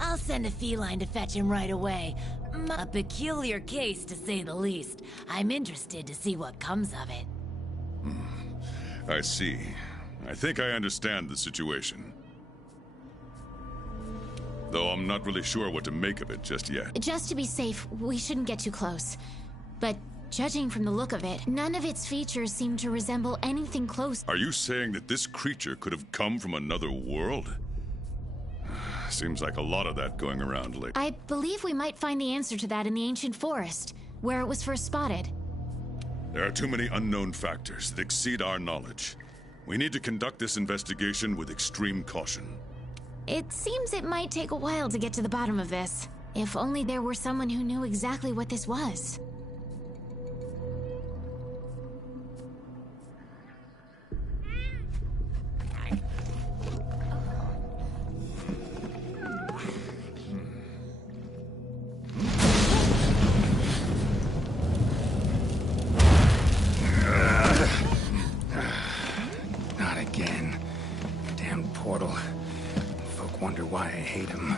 I'll send a feline to fetch him right away. A peculiar case, to say the least. I'm interested to see what comes of it. I see. I think I understand the situation. Though I'm not really sure what to make of it just yet. Just to be safe, we shouldn't get too close. But judging from the look of it, none of its features seem to resemble anything close. Are you saying that this creature could have come from another world? Seems like a lot of that going around lately. I believe we might find the answer to that in the ancient forest, where it was first spotted. There are too many unknown factors that exceed our knowledge. We need to conduct this investigation with extreme caution. It seems it might take a while to get to the bottom of this. If only there were someone who knew exactly what this was. Not again. Damn portal. Folk wonder why I hate him.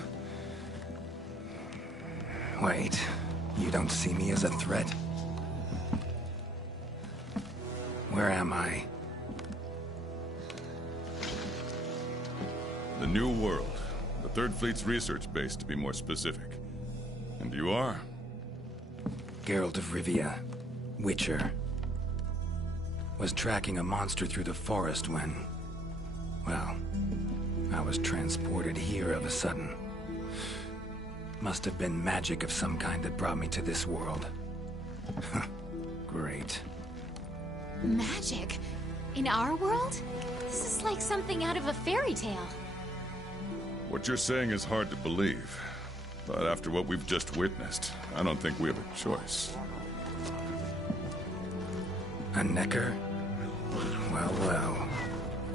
Wait, you don't see me as a threat? Where am I? The New World. The Third Fleet's research base, to be more specific. And you are? Geralt of Rivia, Witcher. Was tracking a monster through the forest when... well, I was transported here of a sudden. Must have been magic of some kind that brought me to this world. Great. Magic? In our world? This is like something out of a fairy tale. What you're saying is hard to believe. But after what we've just witnessed, I don't think we have a choice. A necker? Well, well.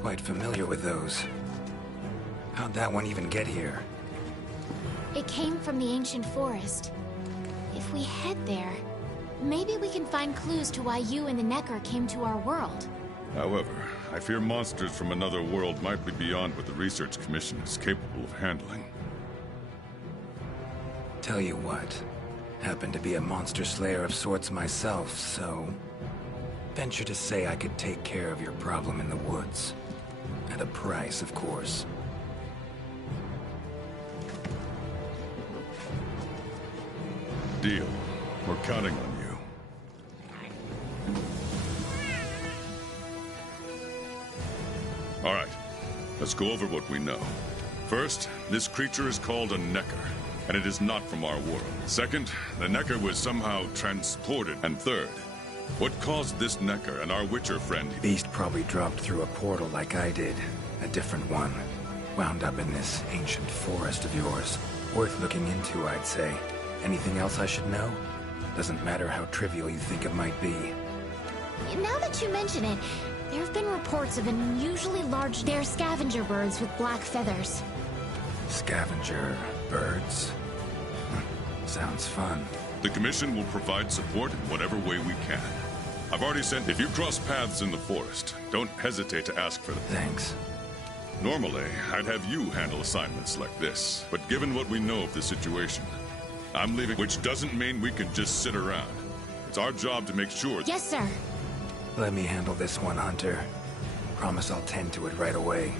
Quite familiar with those. How'd that one even get here? It came from the ancient forest. If we head there, maybe we can find clues to why you and the Necker came to our world. However, I fear monsters from another world might be beyond what the Research Commission is capable of handling. Tell you what, happen to be a monster slayer of sorts myself, so... venture to say I could take care of your problem in the woods. At a price, of course. Deal. We're counting on you. All right. Let's go over what we know. First, this creature is called a Necker, and it is not from our world. Second, the Necker was somehow transported. And third, what caused this Necker and our Witcher friend? Beast probably dropped through a portal like I did. A different one. Wound up in this ancient forest of yours. Worth looking into, I'd say. Anything else I should know? Doesn't matter how trivial you think it might be. Now that you mention it, there have been reports of unusually large... They're scavenger birds with black feathers. Scavenger birds? Sounds fun. The Commission will provide support in whatever way we can. I've already sent... If you cross paths in the forest, don't hesitate to ask for them. Thanks. Normally, I'd have you handle assignments like this, but given what we know of the situation, I'm leaving, which doesn't mean we can just sit around. It's our job to make sure... Yes, sir. Let me handle this one, Hunter. Promise I'll tend to it right away.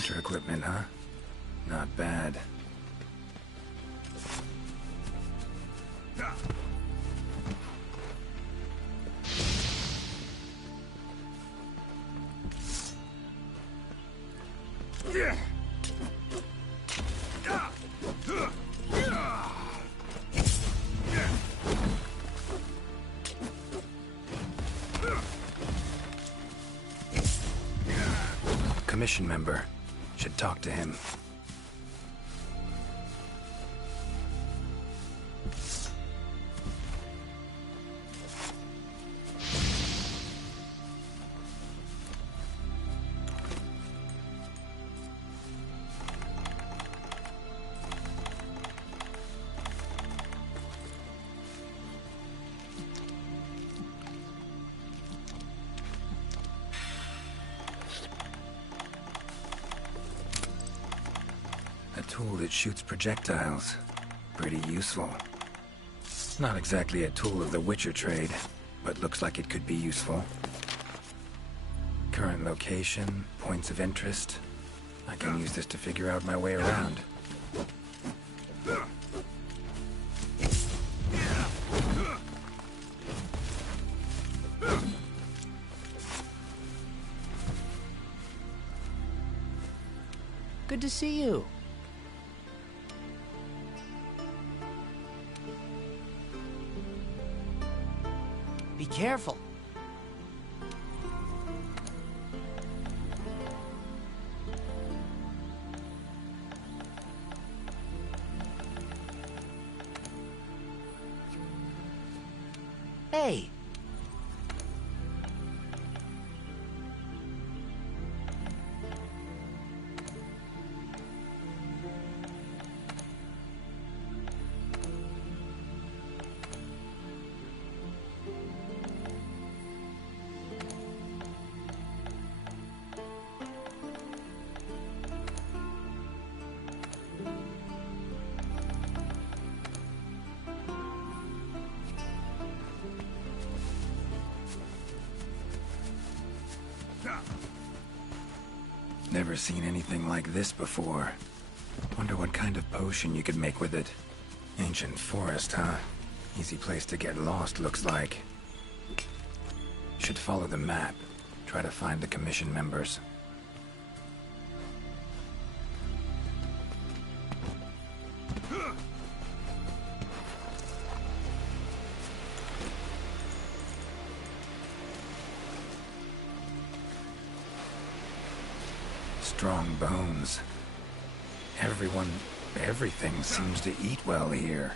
Hunter equipment, huh? Not bad. Commission member. Should talk to him. A tool that shoots projectiles. Pretty useful. Not exactly a tool of the Witcher trade, but looks like it could be useful. Current location, points of interest. I can use this to figure out my way around. Good to see you. Be careful. Hey. Never seen anything like this before. Wonder what kind of potion you could make with it. Ancient forest, huh? Easy place to get lost, looks like. Should follow the map. Try to find the commission members. Strong bones. Everything seems to eat well here.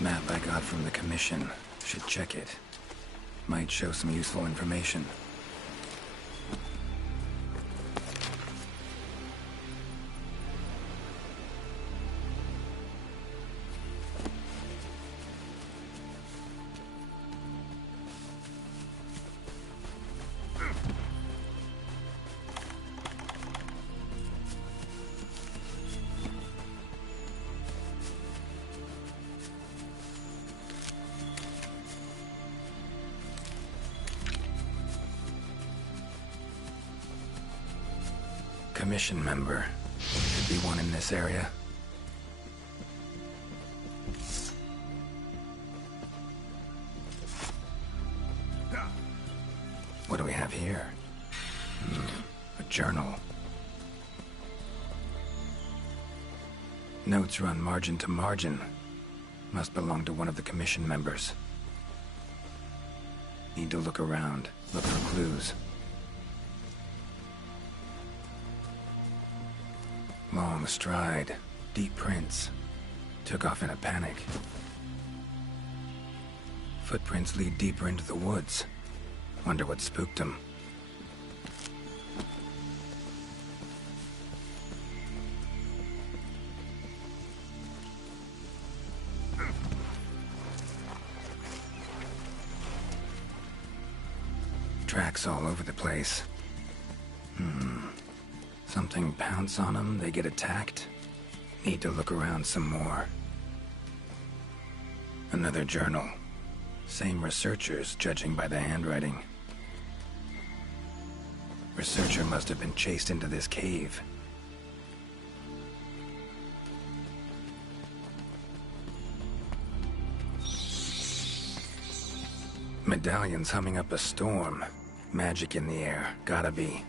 Map I got from the commission. Should check it. Might show some useful information. commission member. Could be one in this area. What do we have here? A journal. Notes run margin to margin. Must belong to one of the commission members. Need to look around, look for clues. Long stride, deep prints. Took off in a panic. Footprints lead deeper into the woods. Wonder what spooked him. Tracks all over the place. Something pounce on them, they get attacked. Need to look around some more. Another journal. Same researchers, judging by the handwriting. Researcher must have been chased into this cave. Medallion's humming up a storm. Magic in the air, gotta be.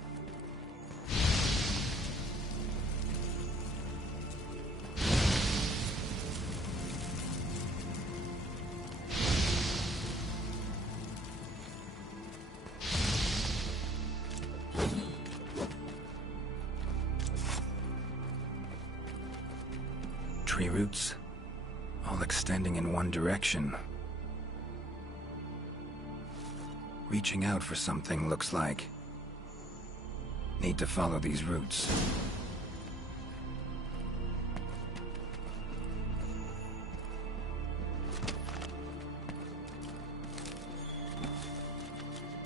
Tree roots, all extending in one direction. Reaching out for something, looks like. Need to follow these roots.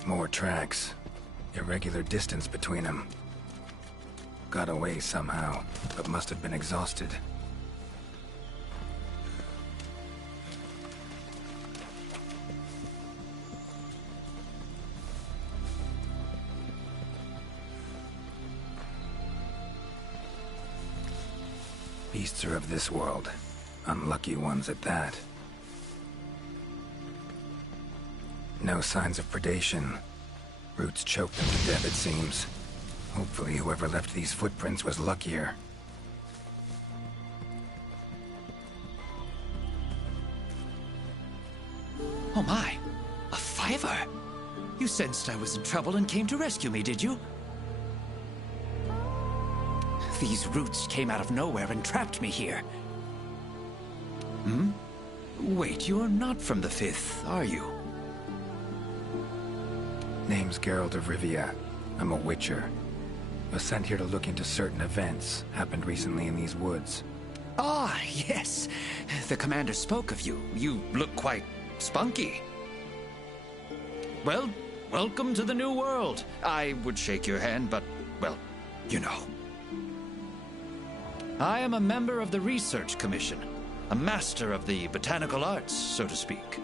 More tracks. Irregular distance between them. Got away somehow, but must have been exhausted. Beasts are of this world. Unlucky ones at that. No signs of predation. Roots choked them to death, it seems. Hopefully whoever left these footprints was luckier. Oh my! A fiver! You sensed I was in trouble and came to rescue me, did you? These roots came out of nowhere and trapped me here. Wait, you're not from the Fifth, are you? Name's Geralt of Rivia. I'm a Witcher. Was sent here to look into certain events happened recently in these woods. Ah, yes. The commander spoke of you. You look quite spunky. Well, welcome to the new world. I would shake your hand, but, well, you know. I am a member of the Research Commission, a master of the botanical arts, so to speak.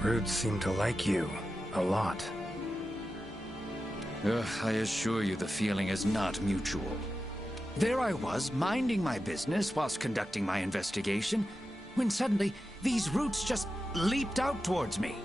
Roots seem to like you. A lot. I assure you the feeling is not mutual. There I was, minding my business whilst conducting my investigation, when suddenly these roots just leaped out towards me.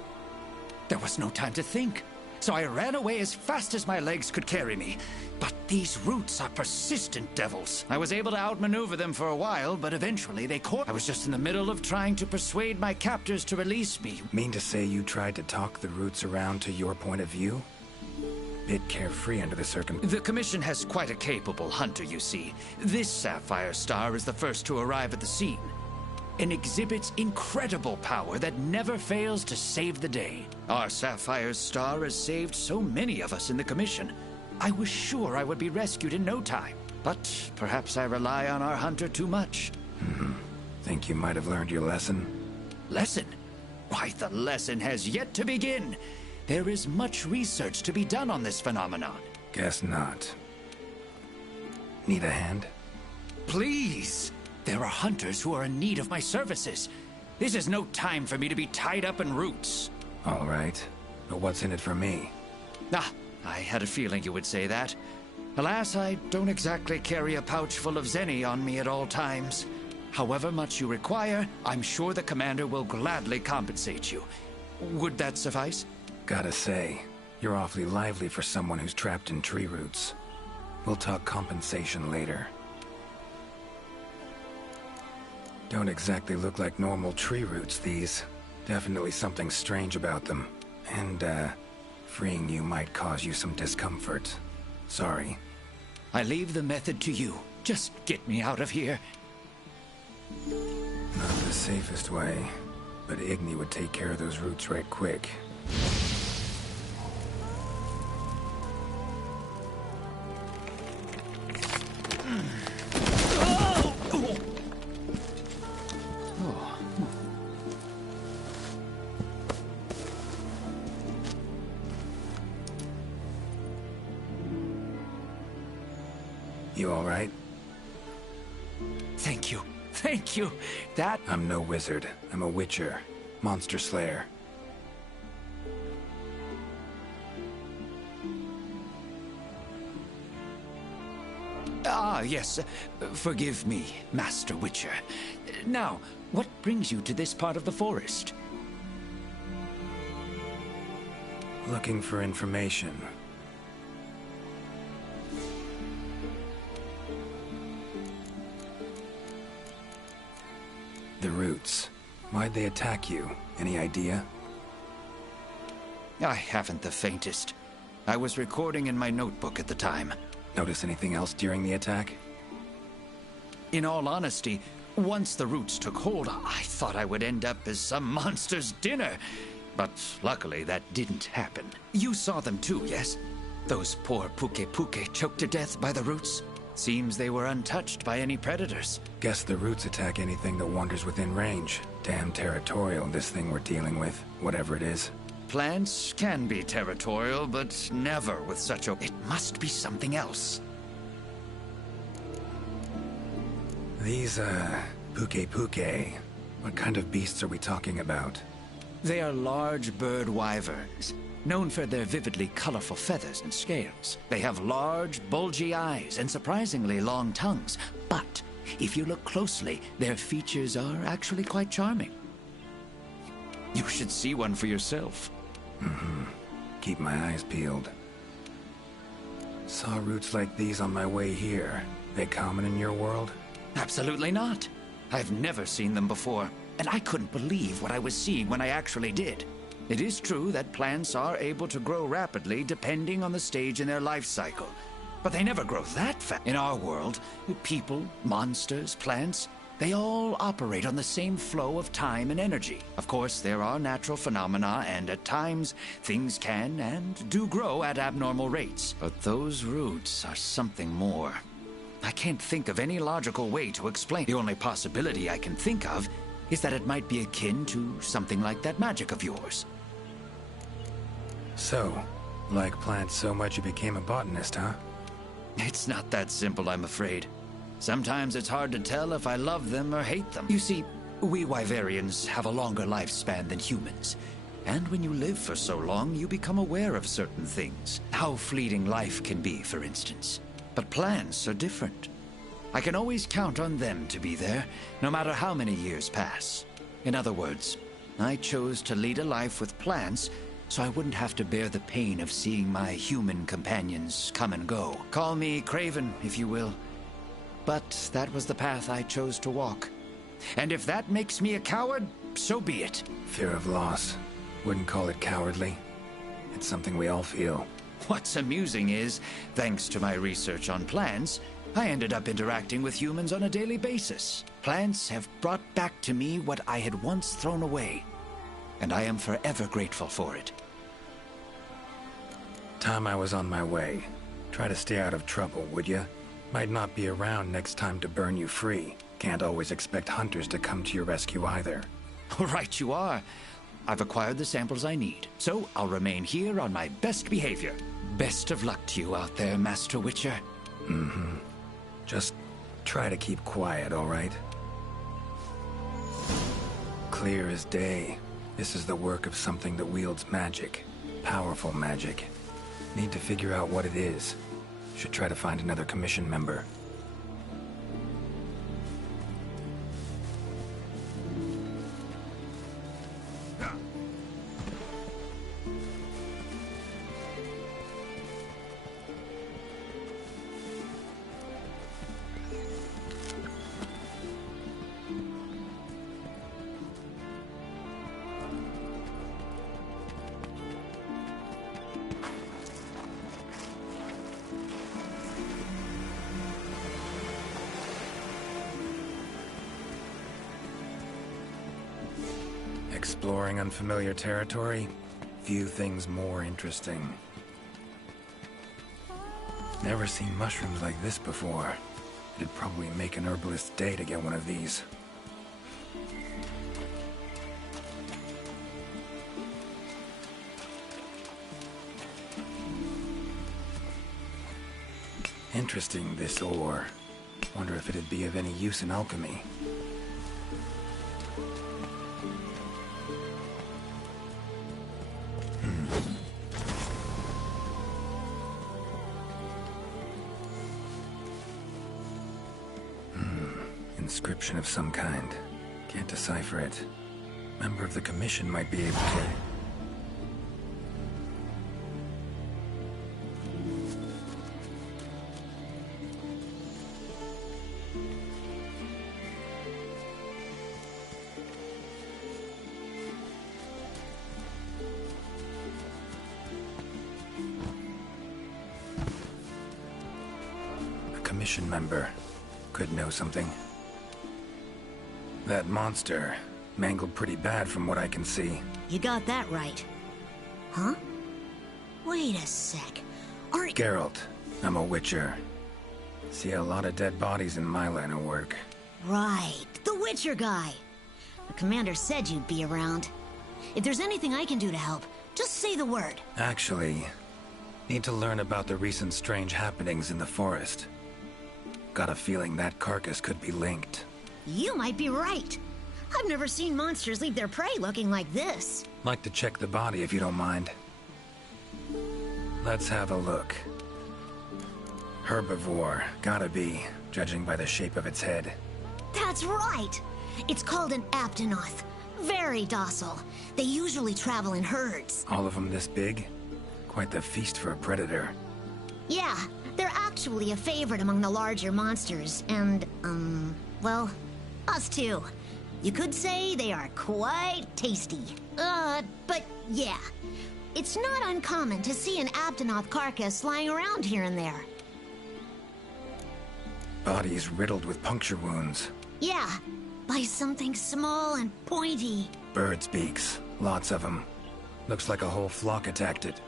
There was no time to think, so I ran away as fast as my legs could carry me. But these roots are persistent devils. I was able to outmaneuver them for a while, but eventually they caught. I was just in the middle of trying to persuade my captors to release me. Mean to say you tried to talk the roots around to your point of view? Bit carefree under the The Commission has quite a capable hunter, you see. This sapphire star is the first to arrive at the scene, and exhibits incredible power that never fails to save the day. Our sapphire star has saved so many of us in the Commission. I was sure I would be rescued in no time, but perhaps I rely on our hunter too much. Think you might have learned your lesson? Lesson? Why, the lesson has yet to begin. There is much research to be done on this phenomenon. Guess not. Need a hand? Please! There are hunters who are in need of my services. This is no time for me to be tied up in roots. All right. But what's in it for me? Ah, I had a feeling you would say that. Alas, I don't exactly carry a pouch full of zenny on me at all times. However much you require, I'm sure the commander will gladly compensate you. Would that suffice? Gotta say, you're awfully lively for someone who's trapped in tree roots. We'll talk compensation later. Don't exactly look like normal tree roots, these. Definitely something strange about them. And, freeing you might cause you some discomfort. Sorry. I leave the method to you. Just get me out of here. Not the safest way, but Igni would take care of those roots right quick. You all right? Thank you. Thank you. That... I'm no wizard. I'm a witcher. Monster slayer. Ah, yes. Forgive me, Master Witcher. Now, what brings you to this part of the forest? Looking for information. The roots. Why'd they attack you? Any idea? I haven't the faintest. I was recording in my notebook at the time. Notice anything else during the attack? In all honesty, once the roots took hold, I thought I would end up as some monster's dinner. But luckily, that didn't happen. You saw them too, yes? Those poor Puke choked to death by the roots. Seems they were untouched by any predators. Guess the roots attack anything that wanders within range. Damn territorial, this thing we're dealing with, whatever it is. Plants can be territorial, but never with such a... It must be something else. These, Puke. What kind of beasts are we talking about? They are large bird wyverns, known for their vividly colorful feathers and scales. They have large, bulgy eyes and surprisingly long tongues. But if you look closely, their features are actually quite charming. You should see one for yourself. Keep my eyes peeled. Saw roots like these on my way here. They common in your world? Absolutely not. I've never seen them before, and I couldn't believe what I was seeing when I actually did. It is true that plants are able to grow rapidly depending on the stage in their life cycle, but they never grow that fast. In our world, people, monsters, plants, they all operate on the same flow of time and energy. Of course, there are natural phenomena, and at times, things can and do grow at abnormal rates. But those roots are something more. I can't think of any logical way to explain. The only possibility I can think of is that it might be akin to something like that magic of yours. So, like plants so much you became a botanist, huh? It's not that simple, I'm afraid. Sometimes it's hard to tell if I love them or hate them. You see, we Wyverians have a longer lifespan than humans. And when you live for so long, you become aware of certain things. How fleeting life can be, for instance. But plants are different. I can always count on them to be there, no matter how many years pass. In other words, I chose to lead a life with plants so I wouldn't have to bear the pain of seeing my human companions come and go. Call me Craven, if you will. But that was the path I chose to walk. And if that makes me a coward, so be it. Fear of loss. Wouldn't call it cowardly. It's something we all feel. What's amusing is, thanks to my research on plants, I ended up interacting with humans on a daily basis. Plants have brought back to me what I had once thrown away, and I am forever grateful for it. Time I was on my way. Try to stay out of trouble, would ya? Might not be around next time to burn you free. Can't always expect hunters to come to your rescue either. Right you are. I've acquired the samples I need, so I'll remain here on my best behavior. Best of luck to you out there, Master Witcher. Just try to keep quiet, all right? Clear as day. This is the work of something that wields magic. Powerful magic. Need to figure out what it is. Should try to find another commission member. Exploring unfamiliar territory? Few things more interesting. Never seen mushrooms like this before. It'd probably make an herbalist's day to get one of these. Interesting, this ore. Wonder if it'd be of any use in alchemy. Inscription of some kind. Can't decipher it. Member of the commission might be able to. A commission member. Could know something. That monster, mangled pretty bad from what I can see. You got that right. Huh? Wait a sec. Aren't... Geralt, I'm a Witcher. See a lot of dead bodies in my line of work. Right, the Witcher guy. The commander said you'd be around. If there's anything I can do to help, just say the word. Actually, need to learn about the recent strange happenings in the forest. Got a feeling that carcass could be linked. You might be right. I've never seen monsters leave their prey looking like this. Like to check the body if you don't mind. Let's have a look. Herbivore, gotta be, judging by the shape of its head. That's right! It's called an aptonoth. Very docile. They usually travel in herds. All of them this big? Quite the feast for a predator. Yeah, they're actually a favorite among the larger monsters, and, well, us too. You could say they are quite tasty. But yeah. It's not uncommon to see an aptonoth carcass lying around here and there. Bodies riddled with puncture wounds. Yeah, by something small and pointy. Birds' beaks, lots of them. Looks like a whole flock attacked it.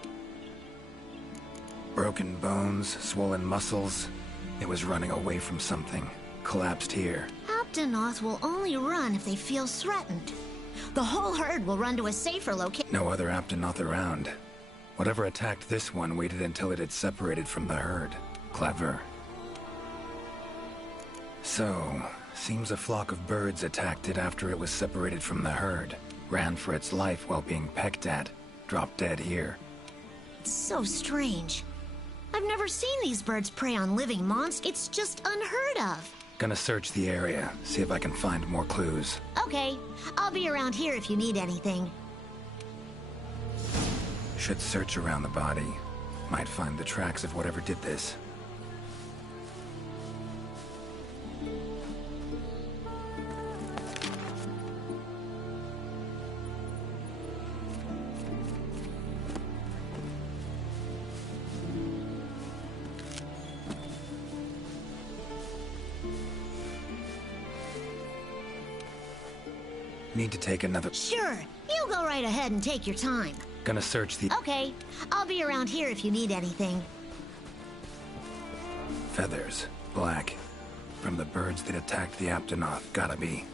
Broken bones, swollen muscles. It was running away from something. Collapsed here. Aptonoth will only run if they feel threatened. The whole herd will run to a safer location. No other Aptonoth around. Whatever attacked this one waited until it had separated from the herd. Clever. So, seems a flock of birds attacked it after it was separated from the herd. Ran for its life while being pecked at. Dropped dead here. It's so strange. I've never seen these birds prey on living monsters. It's just unheard of. Gonna search the area, see if I can find more clues. Okay, I'll be around here if you need anything. Should search around the body. Might find the tracks of whatever did this. Need to take another... Sure, you go right ahead and take your time. Gonna search the... Okay, I'll be around here if you need anything. Feathers. Black. From the birds that attacked the Aptonoth. Gotta be.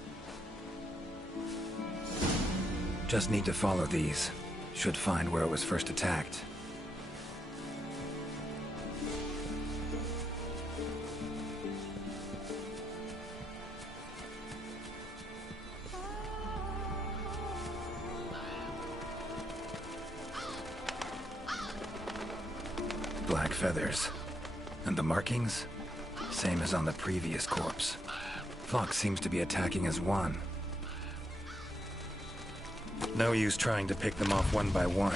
Just need to follow these. Should find where it was first attacked. feathers. And the markings? Same as on the previous corpse. Fox seems to be attacking as one. No use trying to pick them off one by one.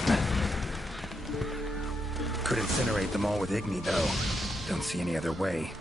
Could incinerate them all with Igni, though. Don't see any other way.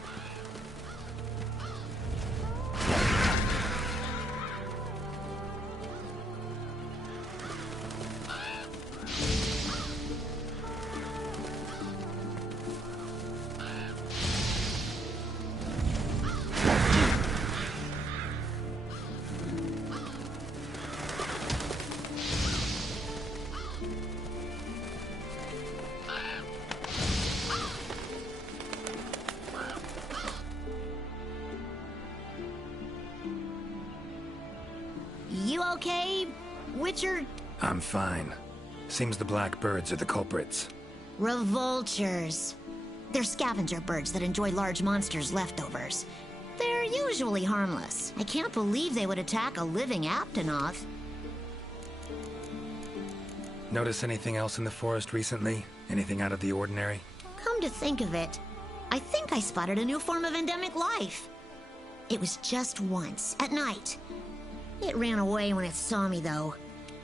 You okay, Witcher? I'm fine. Seems the black birds are the culprits. Revoltures. They're scavenger birds that enjoy large monsters' leftovers. They're usually harmless. I can't believe they would attack a living Aptonoth. Notice anything else in the forest recently? Anything out of the ordinary? Come to think of it, I think I spotted a new form of endemic life. It was just once, at night. It ran away when it saw me, though.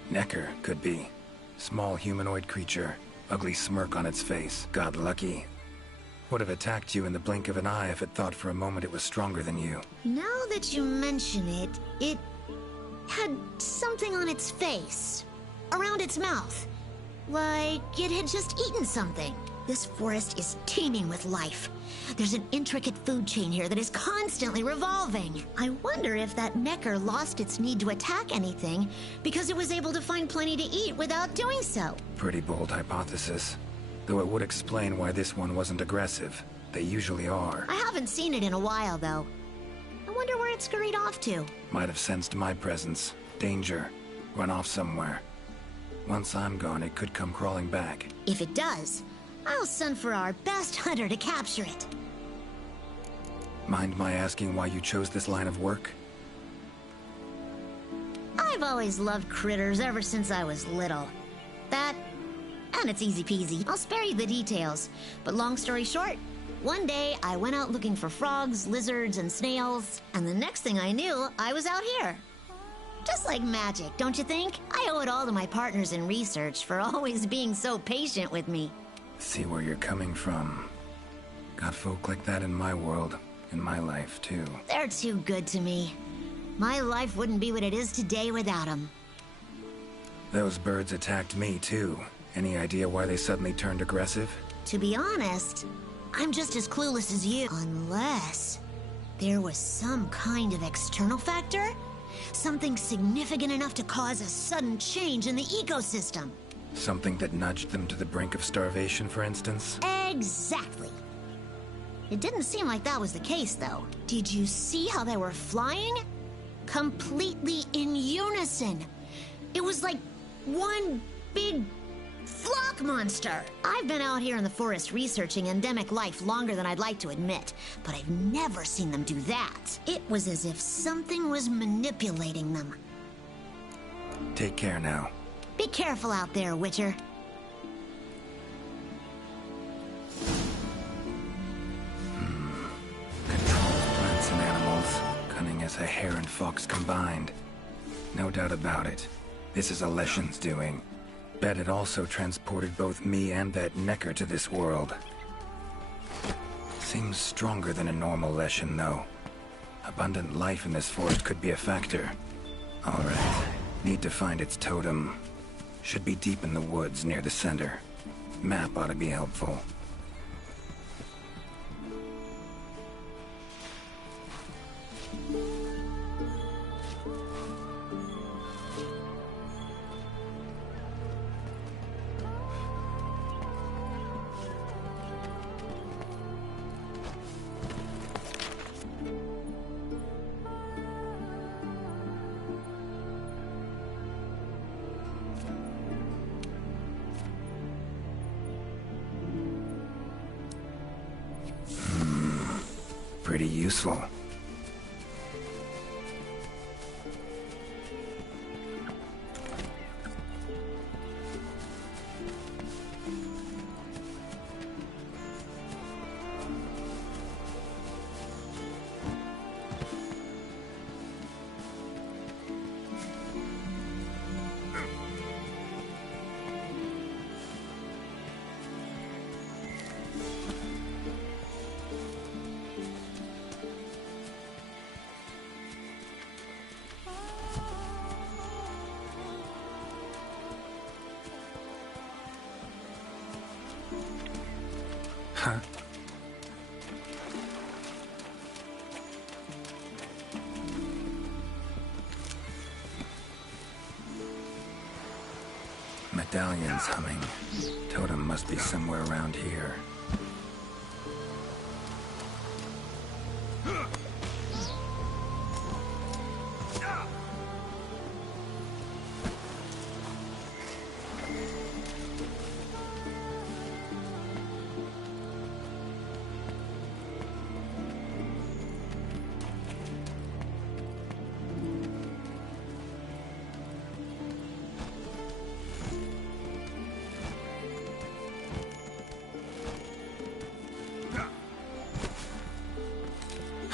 Necker, could be. Small humanoid creature. Ugly smirk on its face. Got lucky. Would have attacked you in the blink of an eye if it thought for a moment it was stronger than you. Now that you mention it, it had something on its face. Around its mouth. Like it had just eaten something. This forest is teeming with life. There's an intricate food chain here that is constantly revolving. I wonder if that Necker lost its need to attack anything because it was able to find plenty to eat without doing so. Pretty bold hypothesis. Though it would explain why this one wasn't aggressive. They usually are. I haven't seen it in a while, though. I wonder where it scurried off to. Might have sensed my presence. Danger. Run off somewhere. Once I'm gone, it could come crawling back. If it does, I'll send for our best hunter to capture it. Mind my asking why you chose this line of work? I've always loved critters ever since I was little. That, and it's easy peasy. I'll spare you the details. But long story short, one day I went out looking for frogs, lizards, and snails, and the next thing I knew, I was out here. Just like magic, don't you think? I owe it all to my partners in research for always being so patient with me. See where you're coming from. Got folk like that in my world, in my life, too. They're too good to me. My life wouldn't be what it is today without them. Those birds attacked me, too. Any idea why they suddenly turned aggressive? To be honest, I'm just as clueless as you. Unless there was some kind of external factor? Something significant enough to cause a sudden change in the ecosystem. Something that nudged them to the brink of starvation, for instance? Exactly. It didn't seem like that was the case, though. Did you see how they were flying? Completely in unison. It was like one big flock monster. I've been out here in the forest researching endemic life longer than I'd like to admit, but I've never seen them do that. It was as if something was manipulating them. Take care now. Be careful out there, Witcher. Controls plants and animals. Cunning as a hare and fox combined. No doubt about it. This is Alession's doing. Bet it also transported both me and that Necker to this world. Seems stronger than a normal Leshen, though. Abundant life in this forest could be a factor. Alright. Need to find its totem. Should be deep in the woods near the center. Map ought to be helpful. Pretty useful. Huh? Medallions humming. Totem must be somewhere around here.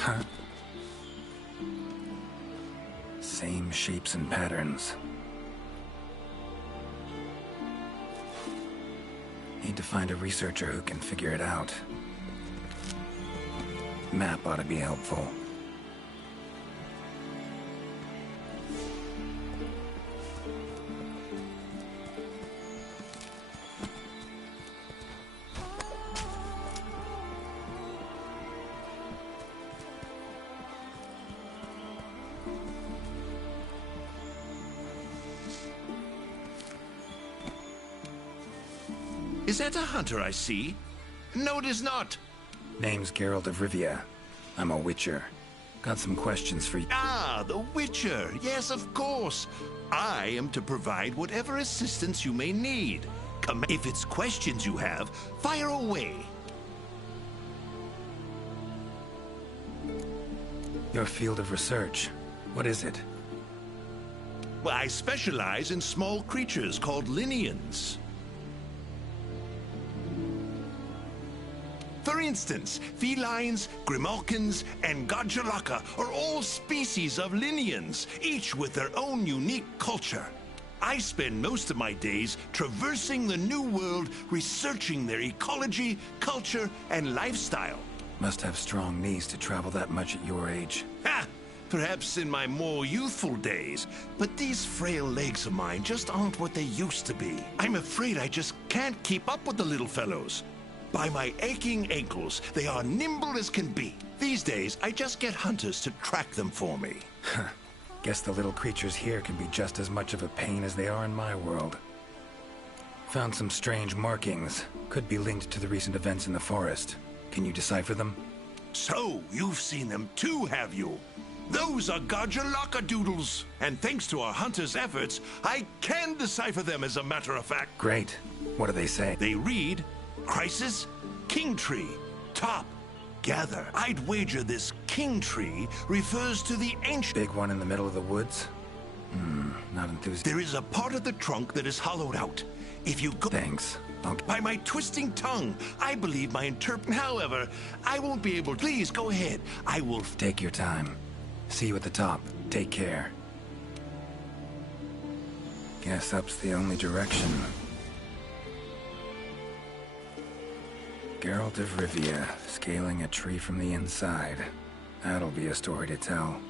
Huh? Same shapes and patterns. Need to find a researcher who can figure it out. Map ought to be helpful. Is that a hunter I see? No, it is not. Name's Geralt of Rivia. I'm a Witcher. Got some questions for you. Ah, the Witcher. Yes, of course. I am to provide whatever assistance you may need. Come, if it's questions you have, fire away. Your field of research. What is it? Well, I specialize in small creatures called Lineans. For instance, felines, grimalkins, and godjalaka are all species of Lineans, each with their own unique culture. I spend most of my days traversing the New World, researching their ecology, culture, and lifestyle. Must have strong knees to travel that much at your age. Ha! Perhaps in my more youthful days, but these frail legs of mine just aren't what they used to be. I'm afraid I just can't keep up with the little fellows. By my aching ankles, they are nimble as can be. These days, I just get hunters to track them for me. Guess the little creatures here can be just as much of a pain as they are in my world. Found some strange markings. Could be linked to the recent events in the forest. Can you decipher them? So, you've seen them too, have you? Those are godjalaka doodles. And thanks to our hunters' efforts, I can decipher them as a matter of fact. Great. What do they say? They read, Crisis, King Tree, Top, Gather. I'd wager this King Tree refers to the ancient... Big one in the middle of the woods? Not enthusiastic. There is a part of the trunk that is hollowed out. If you go... Thanks. Okay. By my twisting tongue, I believe my However, I won't be able... Please, go ahead. I will... Take your time. See you at the top. Take care. Guess up's the only direction. Geralt of Rivia, scaling a tree from the inside. That'll be a story to tell.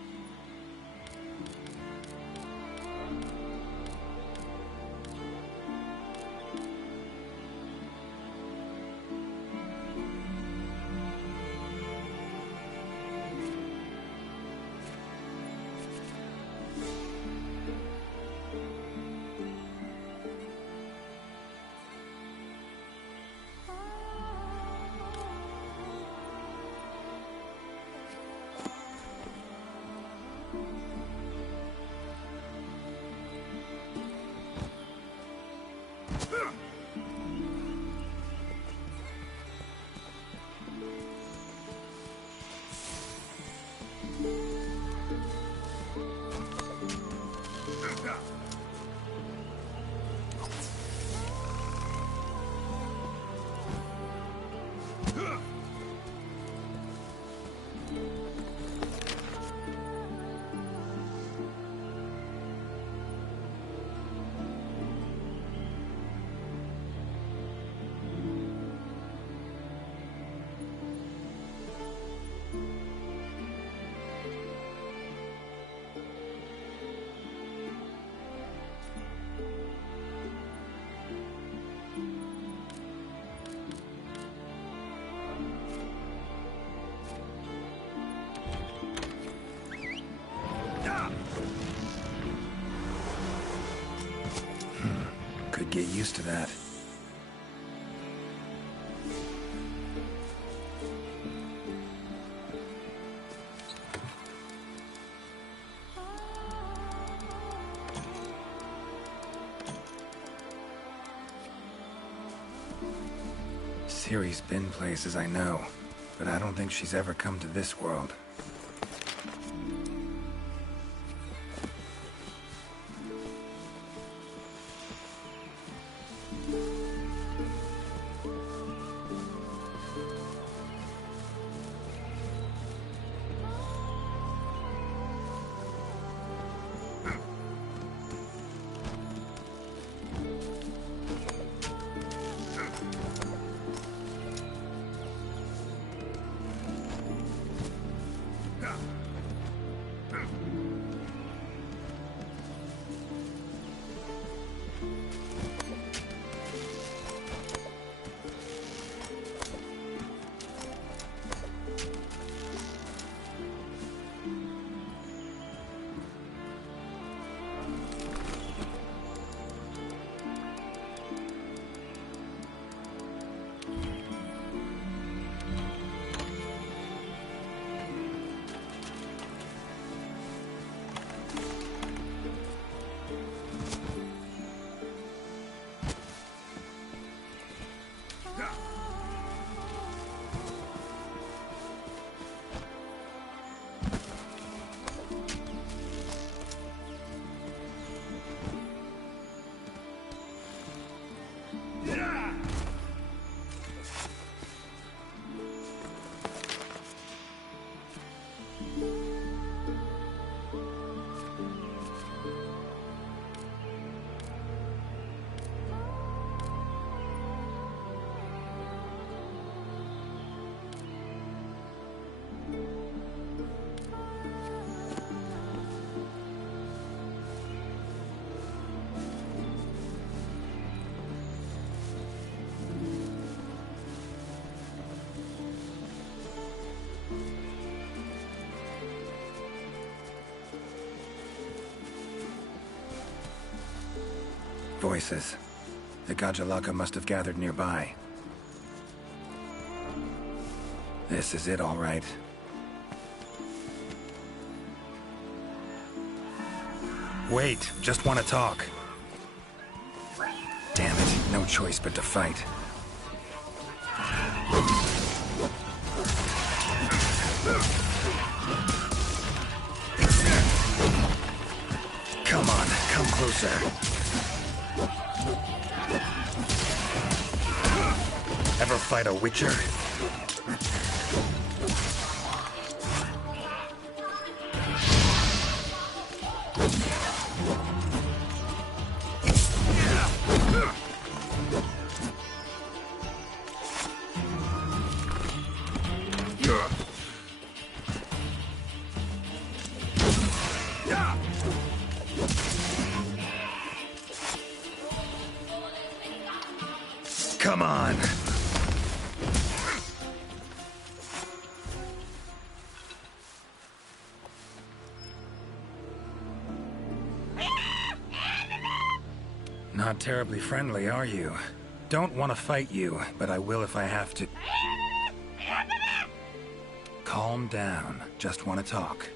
get used to that. Ciri's been places, I know, but I don't think she's ever come to this world. Voices. The Gajalaka must have gathered nearby. This is it, all right. Wait, just want to talk. Damn it, no choice but to fight. Come on, come closer. Ever fight a Witcher? Come on. Not terribly friendly, are you? Don't want to fight you, but I will if I have to. Calm down. Just want to talk.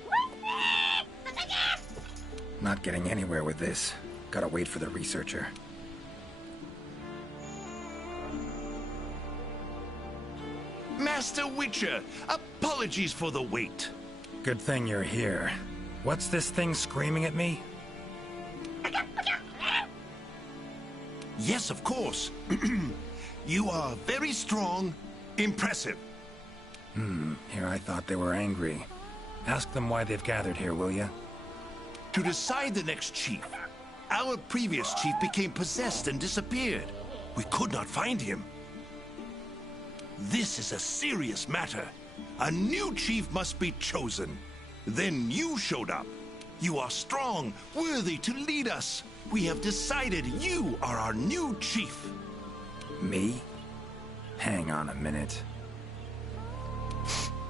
Not getting anywhere with this. Gotta wait for the researcher. Master Witcher, apologies for the wait. Good thing you're here. What's this thing screaming at me? Yes, of course. You are very strong, impressive. Here I thought they were angry. Ask them why they've gathered here, will you? To decide the next chief. Our previous chief became possessed and disappeared. We could not find him. This is a serious matter. A new chief must be chosen. Then you showed up. You are strong, worthy to lead us. We have decided you are our new chief. Me? Hang on a minute.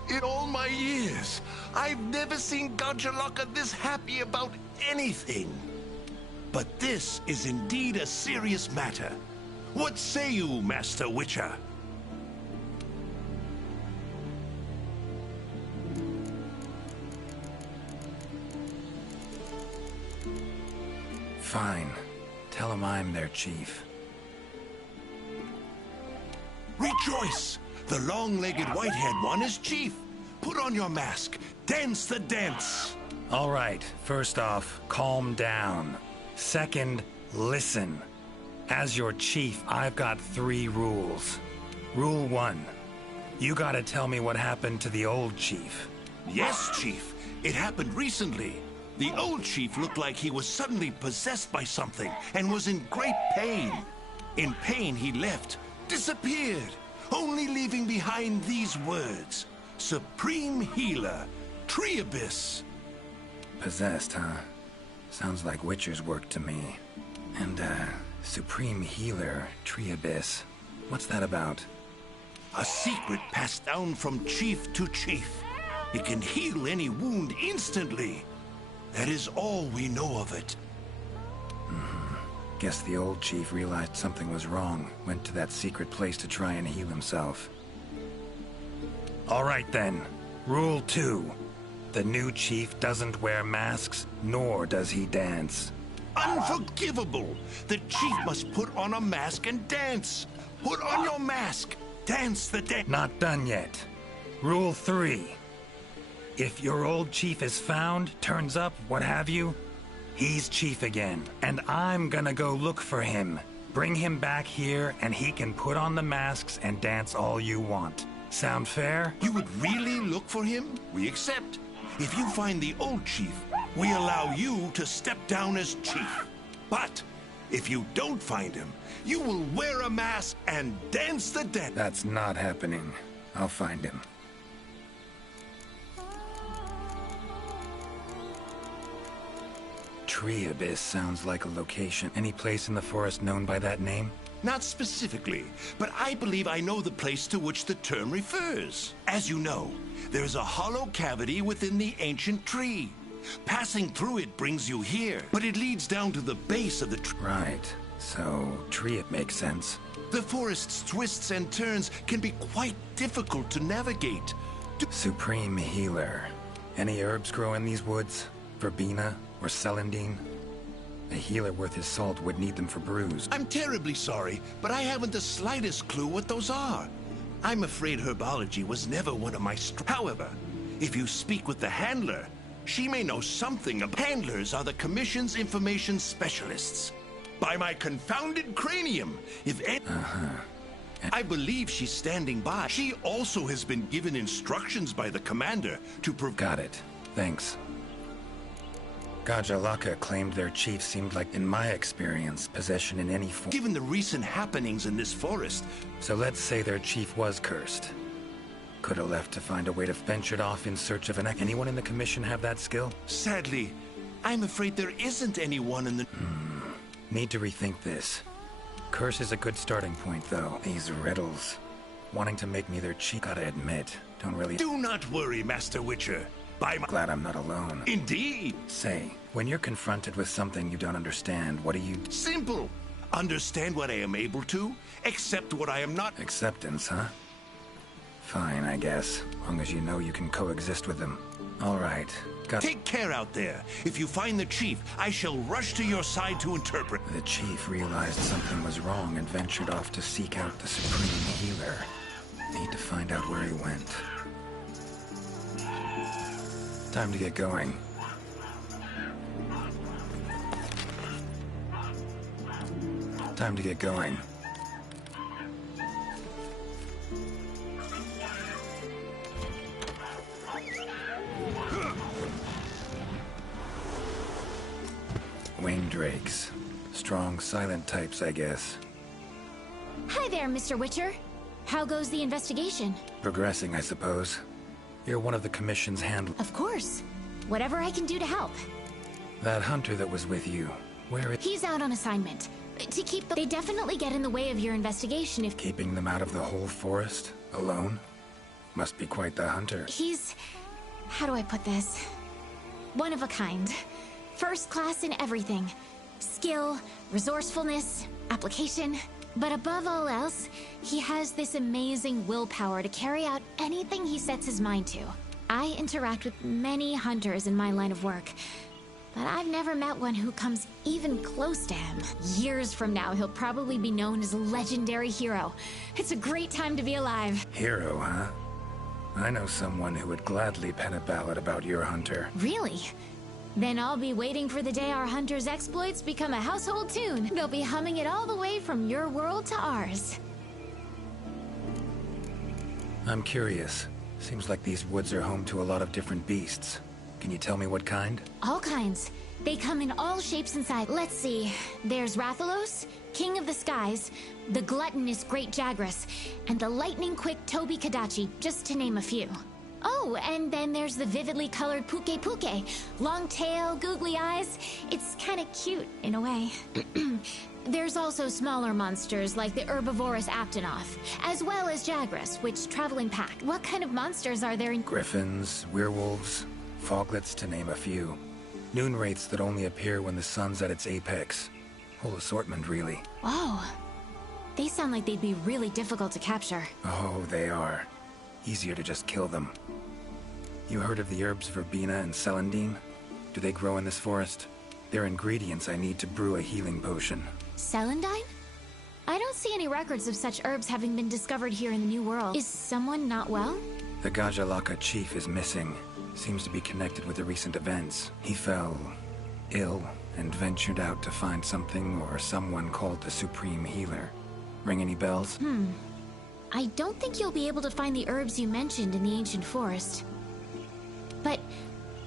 In all my years, I've never seen Gajalaka this happy about anything. But this is indeed a serious matter. What say you, Master Witcher? Fine. Tell him I'm their chief. Rejoice! The long-legged white-haired one is chief. Put on your mask. Dance the dance. All right, first off, calm down. Second, listen. As your chief, I've got 3 rules. Rule 1. You gotta tell me what happened to the old chief. Yes, Chief. It happened recently. The old chief looked like he was suddenly possessed by something and was in great pain. In pain, he left, disappeared, only leaving behind these words. Supreme Healer, Triabyss. Possessed, huh? Sounds like Witcher's work to me. And, Supreme Healer, Triabyss. What's that about? A secret passed down from chief to chief. It can heal any wound instantly. That is all we know of it. Guess the old chief realized something was wrong, went to that secret place to try and heal himself. All right then. Rule 2. The new chief doesn't wear masks, nor does he dance. Unforgivable! The chief must put on a mask and dance. Put on your mask. Dance the dance. Not done yet. Rule 3. If your old chief is found, turns up, what have you, he's chief again. And I'm gonna go look for him. Bring him back here, and he can put on the masks and dance all you want. Sound fair? You would really look for him? We accept. If you find the old chief, we allow you to step down as chief. But if you don't find him, you will wear a mask and dance the dance. That's not happening. I'll find him. Triabyss sounds like a location. Any place in the forest known by that name? Not specifically, but I believe I know the place to which the term refers. As you know, there's a hollow cavity within the ancient tree. Passing through it brings you here, but it leads down to the base of the tree. Right. So, Triabyss makes sense. The forest's twists and turns can be quite difficult to navigate. Supreme Healer. Any herbs grow in these woods? Verbena or celandine? A healer worth his salt would need them for brews. I'm terribly sorry, but I haven't the slightest clue what those are. I'm afraid herbology was never one of my strengths. However, if you speak with the handler, she may know something about... Handlers are the Commission's information specialists. By my confounded cranium, if any... I believe she's standing by. She also has been given instructions by the commander to Got it. Thanks. Gajalaka claimed their chief seemed like, in my experience, possession in any form. Given the recent happenings in this forest... So let's say their chief was cursed. Could have left to find a way to venture off in search of an... Anyone in the Commission have that skill? Sadly, I'm afraid there isn't anyone in the... Need to rethink this. Curse is a good starting point, though. These riddles. Wanting to make me their chief, gotta admit, don't really... Do not worry, Master Witcher. Glad I'm not alone. Indeed. Say, when you're confronted with something you don't understand, what do you... Simple. Understand what I am able to, accept what I am not... Acceptance, huh? Fine, I guess. Long as you know you can coexist with them. All right. Take care out there. If you find the chief, I shall rush to your side to interpret. The chief realized something was wrong and ventured off to seek out the Supreme Healer. Need to find out where he went. Time to get going. Time to get going. Winged drakes. Strong, silent types, I guess. Hi there, Mr. Witcher. How goes the investigation? Progressing, I suppose. You're one of the Commission's handlers. Of course. Whatever I can do to help. That hunter that was with you, where is... He's out on assignment. To keep the... They definitely get in the way of your investigation if... Keeping them out of the whole forest? Alone? Must be quite the hunter. He's... How do I put this? One of a kind. First class in everything. skill, resourcefulness, application. But above all else, he has this amazing willpower to carry out anything he sets his mind to. I interact with many hunters in my line of work, but I've never met one who comes even close to him. Years from now, he'll probably be known as a legendary hero. It's a great time to be alive. Hero, huh? I know someone who would gladly pen a ballad about your hunter. Really? Then I'll be waiting for the day our hunter's exploits become a household tune. They'll be humming it all the way from your world to ours. I'm curious. Seems like these woods are home to a lot of different beasts. Can you tell me what kind? All kinds. They come in all shapes and sizes. Let's see. There's Rathalos, King of the Skies, the gluttonous Great Jagras, and the lightning-quick Toby Kadachi, just to name a few. Oh, and then there's the vividly colored Puke Puke. Long tail, googly eyes. It's kind of cute, in a way. There's also smaller monsters like the herbivorous Aptonoth, as well as Jagras, which travel in pack. What kind of monsters are there in... Griffins, werewolves, foglets, to name a few. Noon wraiths that only appear when the sun's at its apex. Whole assortment, really. Whoa. They sound like they'd be really difficult to capture. Oh, they are. Easier to just kill them. You heard of the herbs verbena and celandine? Do they grow in this forest? They're ingredients I need to brew a healing potion. Celandine? I don't see any records of such herbs having been discovered here in the New World. Is someone not well? The Gajalaka chief is missing. Seems to be connected with the recent events. He fell ill and ventured out to find something or someone called the Supreme Healer. Ring any bells? I don't think you'll be able to find the herbs you mentioned in the ancient forest. But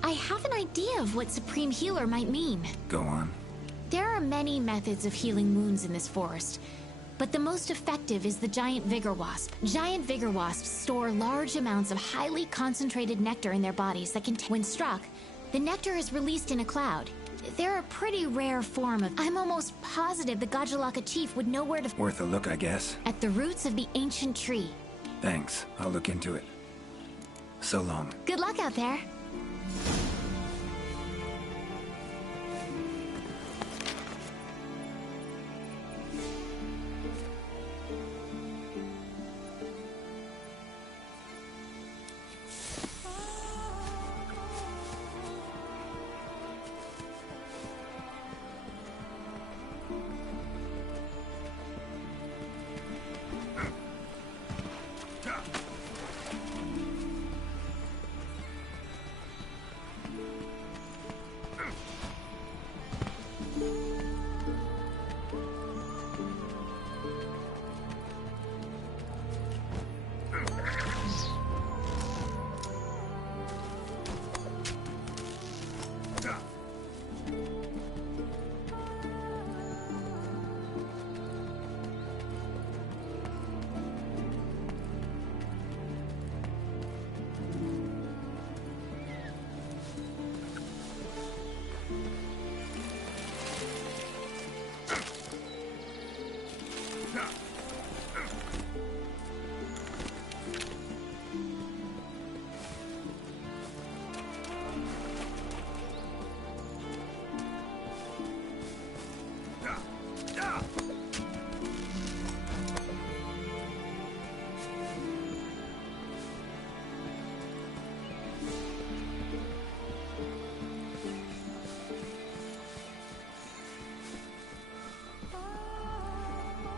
I have an idea of what Supreme Healer might mean. Go on. There are many methods of healing wounds in this forest, but the most effective is the giant vigor wasp. Giant vigor wasps store large amounts of highly concentrated nectar in their bodies that can, when struck, the nectar is released in a cloud. They're a pretty rare form of... I'm almost positive the Gajalaka chief would know where to... Worth a look, I guess. At the roots of the ancient tree. Thanks. I'll look into it. So long. Good luck out there.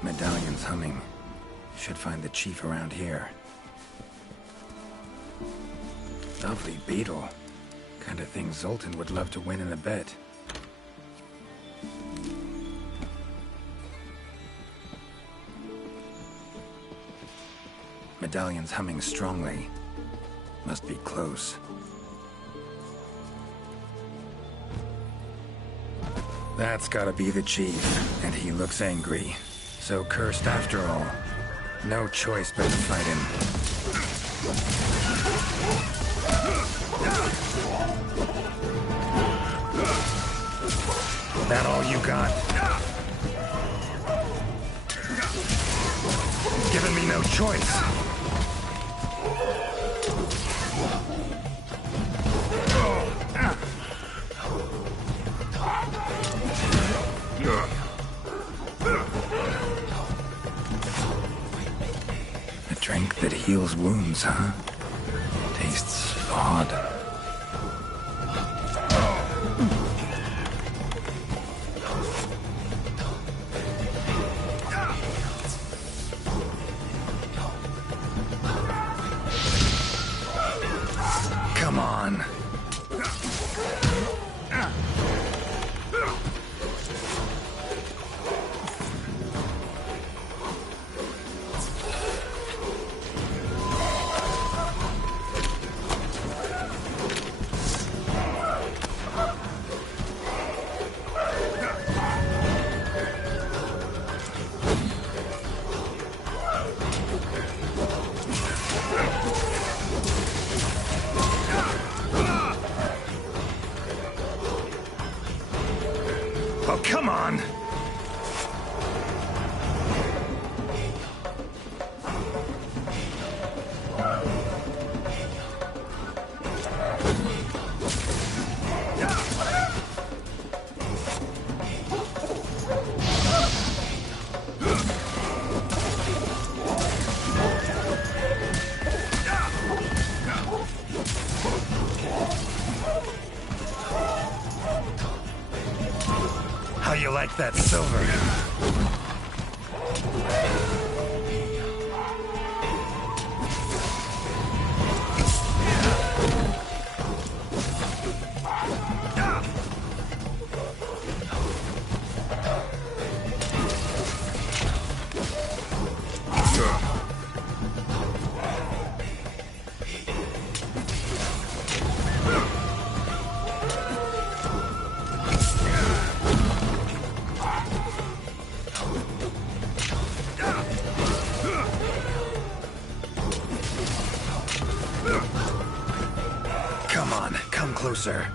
Medallion's humming. Should find the chief around here. Lovely beetle. Kind of thing Zoltan would love to win in a bet. Medallion's humming strongly. Must be close. That's gotta be the chief, and he looks angry. So cursed after all. No choice but to fight him. That all you got? Giving me no choice. heals wounds, huh? Tastes odd. Come on. Oh, come on! How you like that silver? Come on, come closer.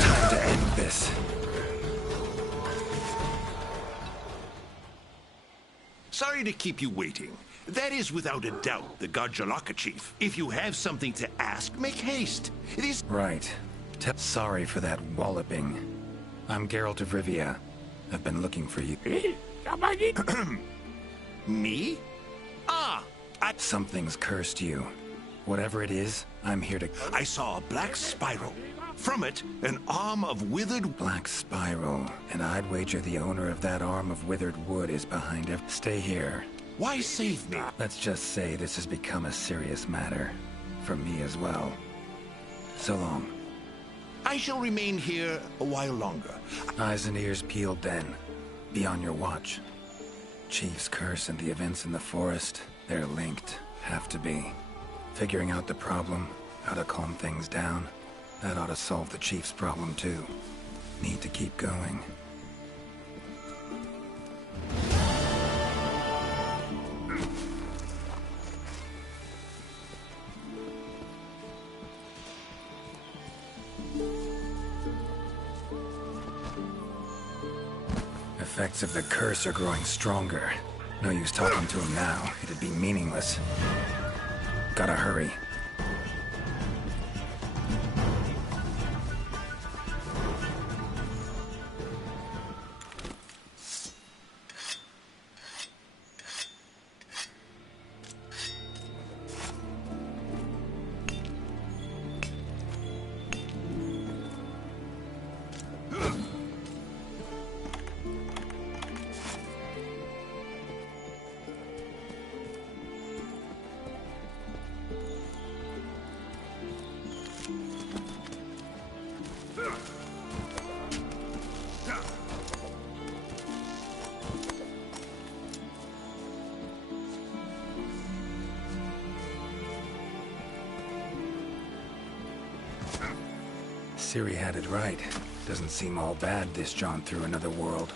Time to end this. Sorry to keep you waiting. That is without a doubt the Godjalaka chief. If you have something to ask, make haste. It is... Right. Sorry for that walloping. I'm Geralt of Rivia. I've been looking for you. Me? Ah, Something's cursed you. Whatever it is, I'm here to... I saw a black spiral. From it, an arm of withered... Black spiral, and I'd wager the owner of that arm of withered wood is behind it. Stay here. Why save me? Let's just say this has become a serious matter. For me as well. So long. I shall remain here a while longer. Eyes and ears peeled then. Be on your watch. Chief's curse and the events in the forest, they're linked. Have to be. Figuring out the problem, how to calm things down, that ought to solve the Chief's problem too. Need to keep going. Effects of the curse are growing stronger. No use talking to him now. It'd be meaningless. Gotta hurry. Ciri had it right. Doesn't seem all bad, this jaunt through another world.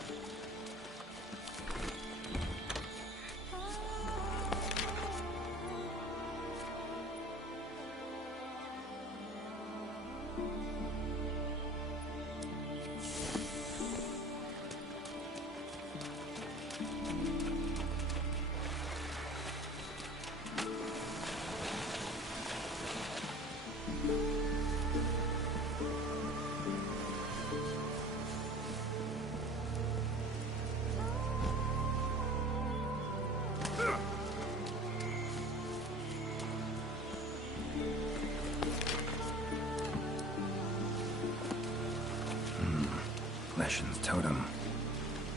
Leshen's totem.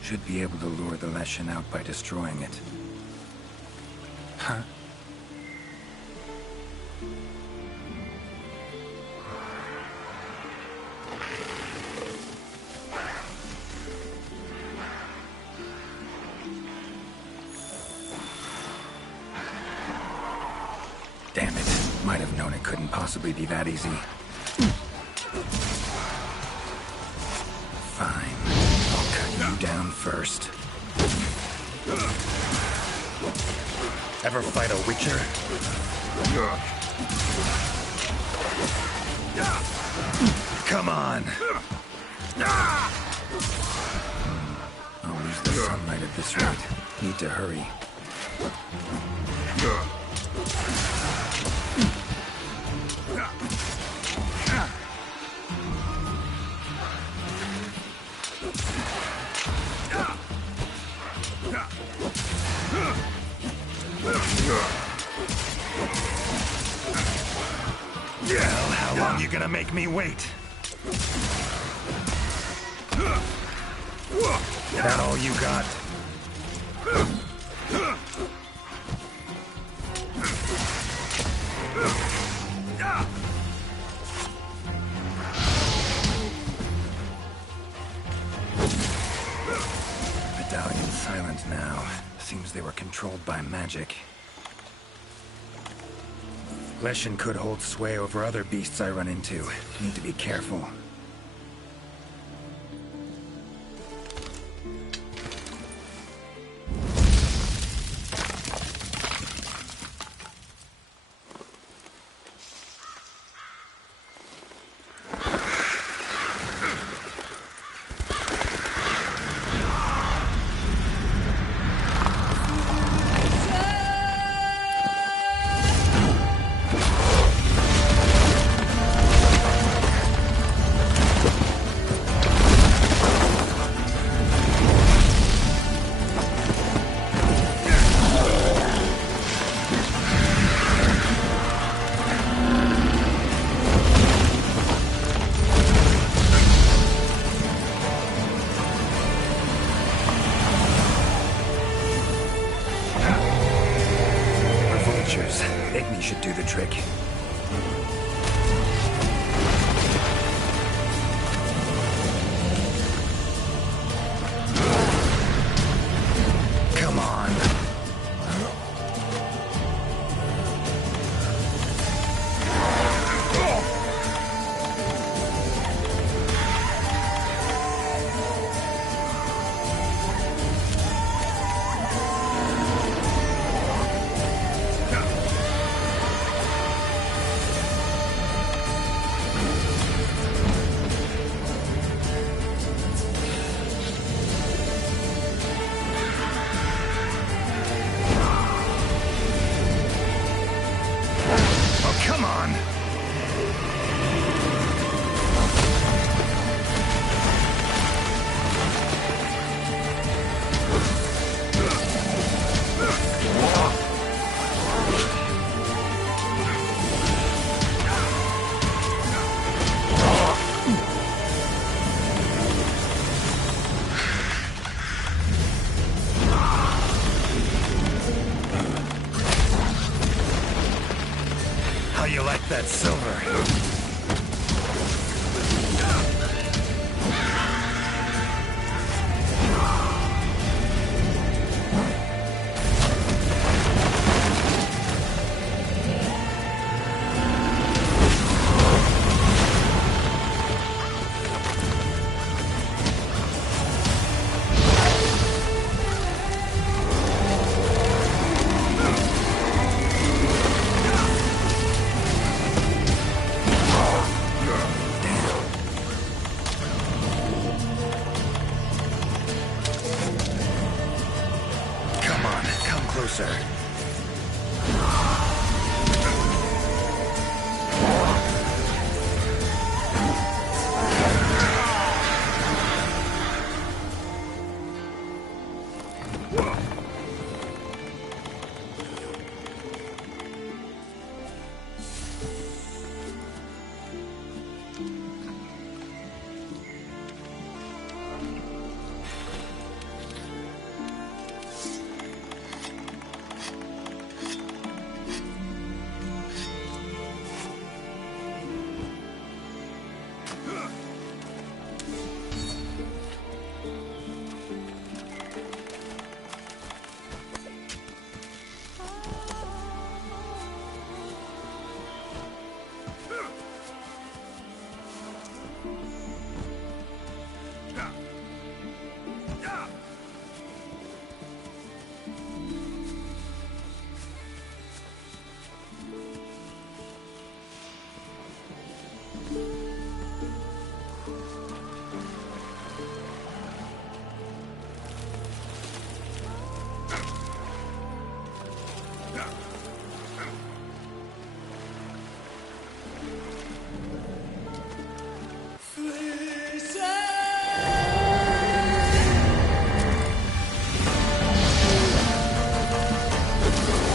Should be able to lure the Leshen out by destroying it. Huh? Damn it. Might have known it couldn't possibly be that easy. Fine. I'll cut you down first. Ever fight a Witcher? Come on! I'll lose the sunlight at this rate. Need to hurry. Well, how long you gonna make me wait? That all you got? Medallion's silent now. Seems they were controlled by magic. Leshen could hold sway over other beasts I run into. Need to be careful.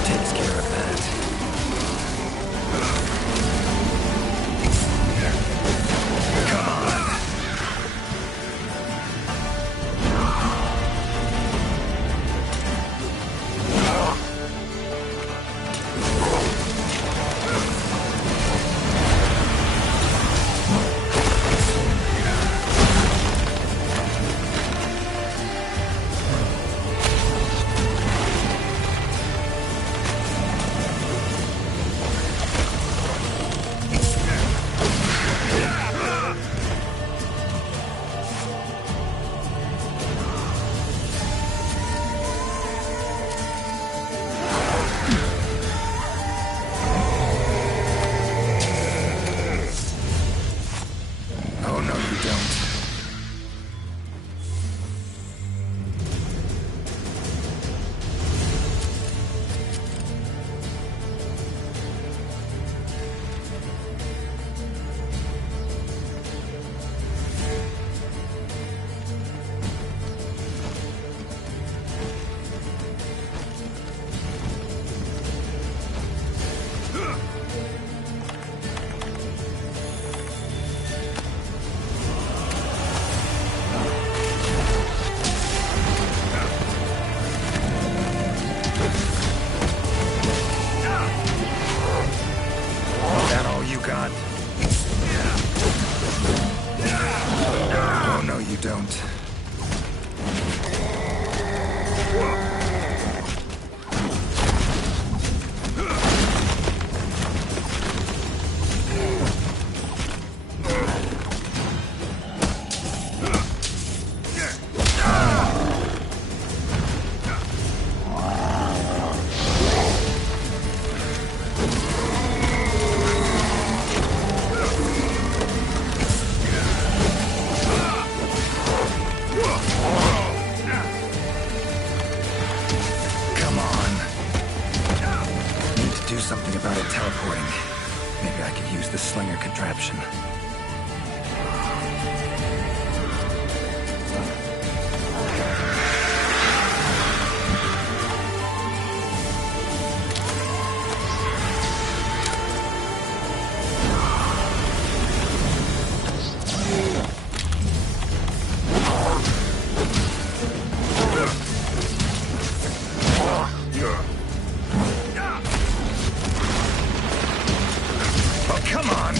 Takes care of that. Come on. Oh, no, you don't. Is that all you got? Oh, no, you don't. Come on. Need to do something about it teleporting. Maybe I could use the slinger contraption. Oh, come on!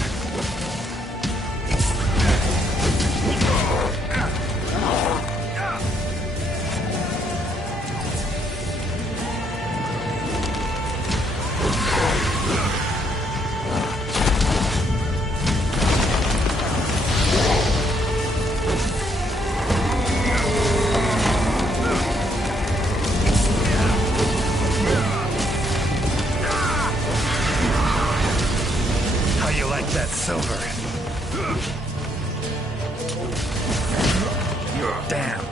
How you like that silver? Damn.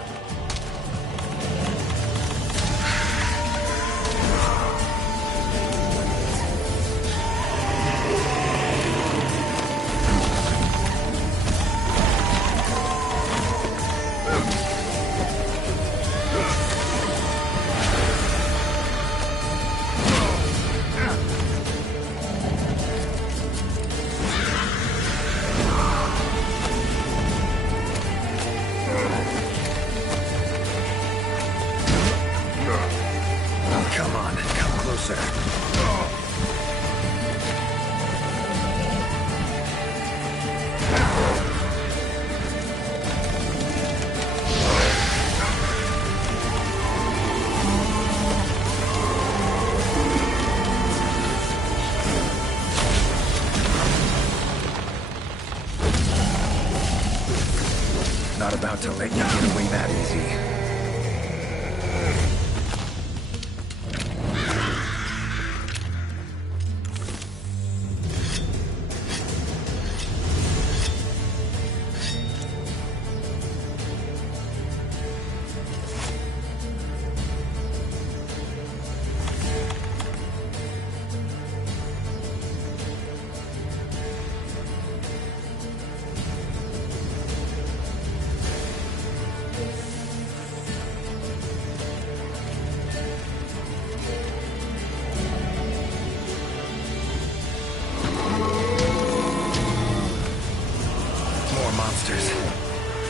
Come on, come closer. Not about to let you get away that easy. monsters.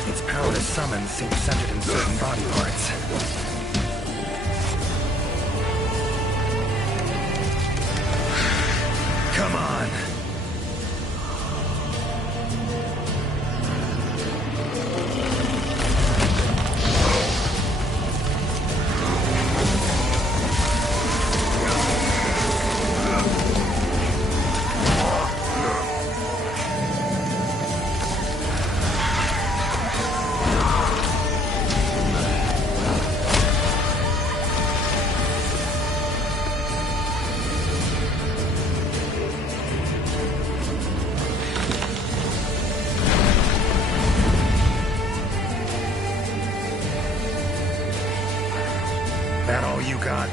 Its power to summon seems centered in certain body parts. Come on! That all you got?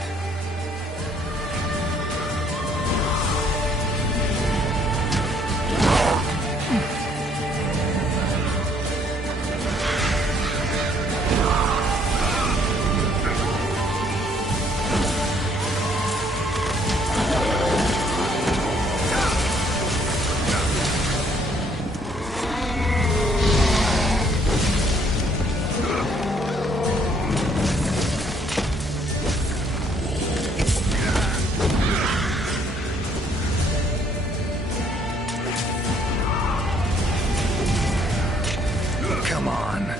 Come on.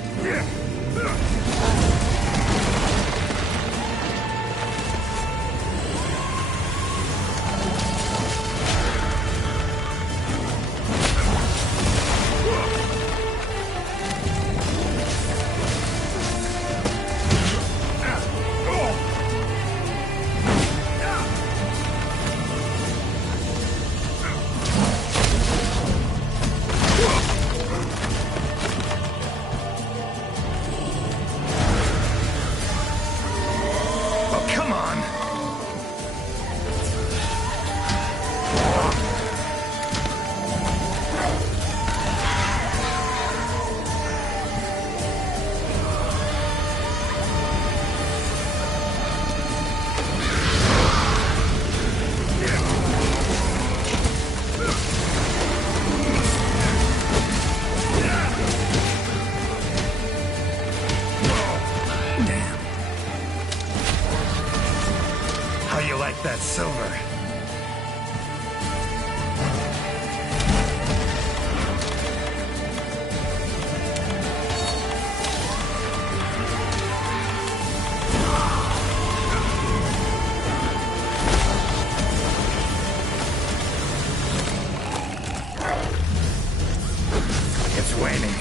That silver. It's waning.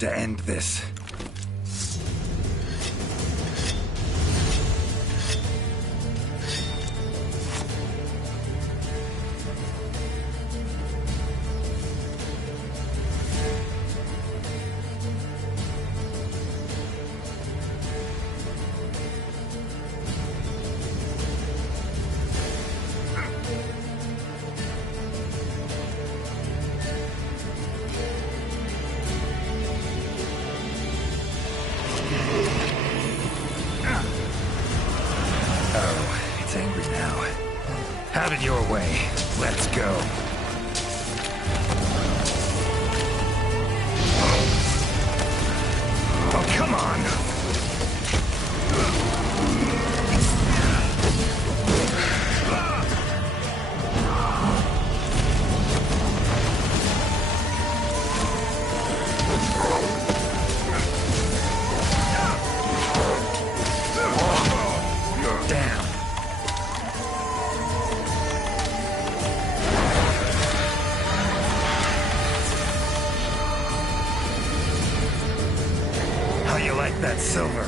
to end this. Have it your way. Let's go. Oh, come on! That silver.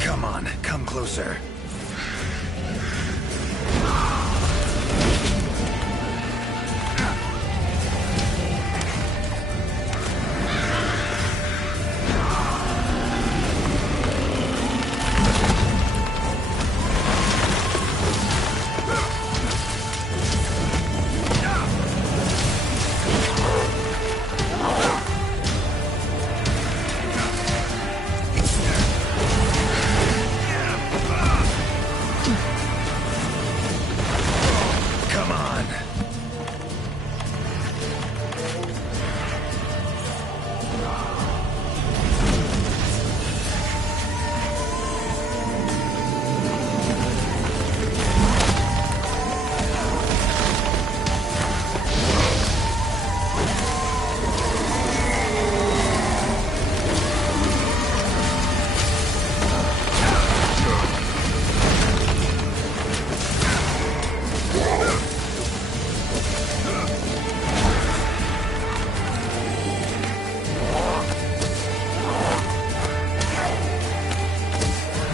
Come on, come closer.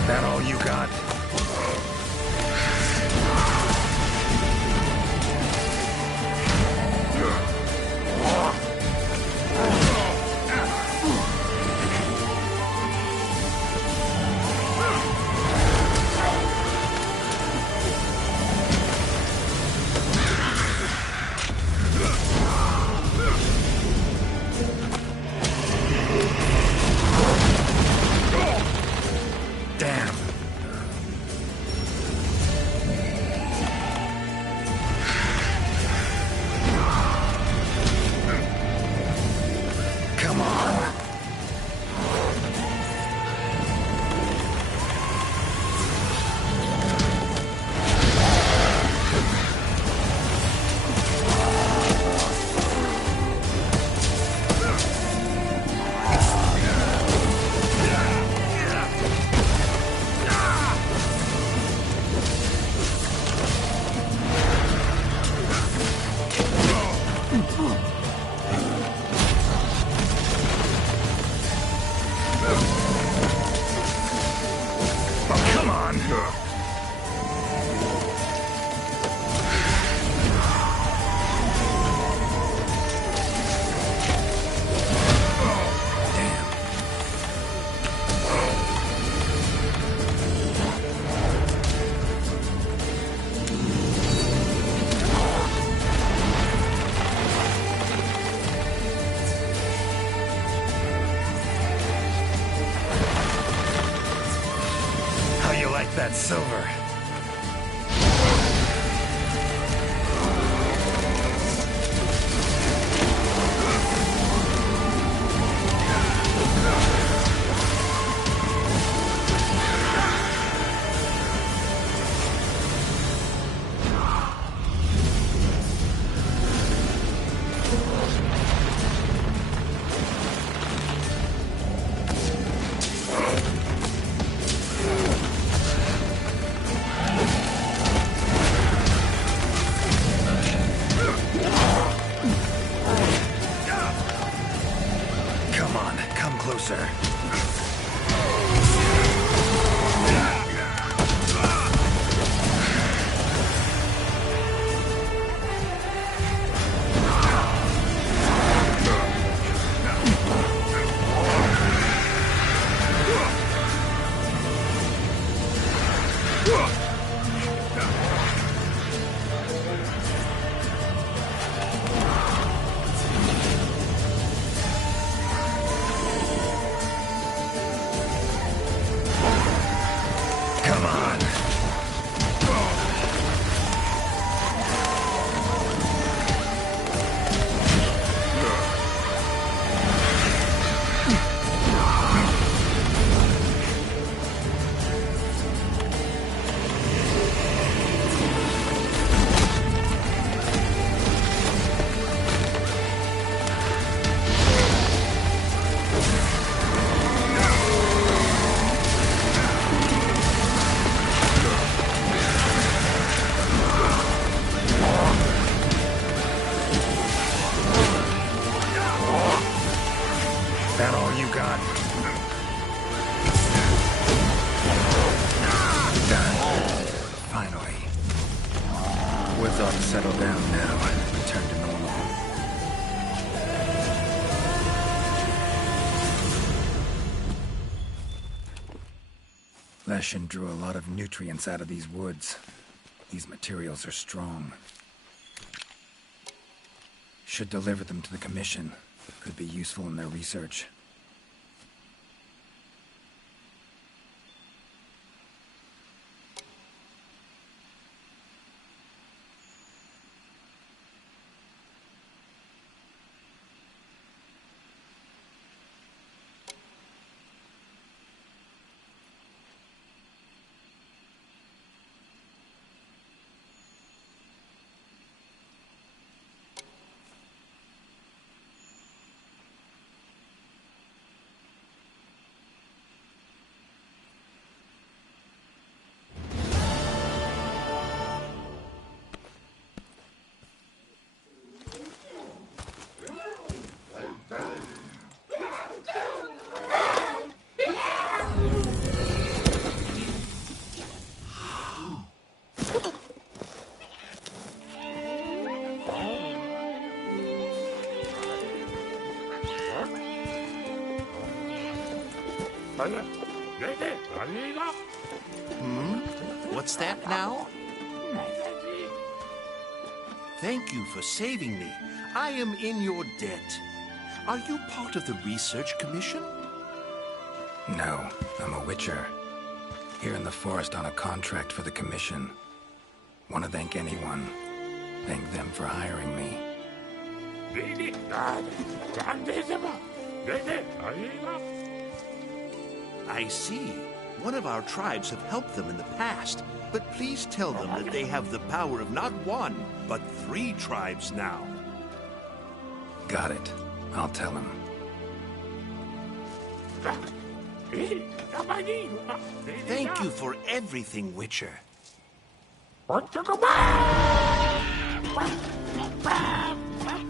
That all you got? That silver. closer. That all you got? Done. Finally. Woods ought to settle down now. Return to normal. Leshen drew a lot of nutrients out of these woods. These materials are strong. Should deliver them to the Commission. Could be useful in their research. What's that now? Thank you for saving me. I am in your debt. Are you part of the Research Commission? No, I'm a Witcher. Here in the forest on a contract for the Commission. Want to thank anyone. Thank them for hiring me. I see. One of our tribes have helped them in the past, but please tell them that they have the power of not one, but 3 tribes now. Got it. I'll tell him. Thank you for everything, Witcher. A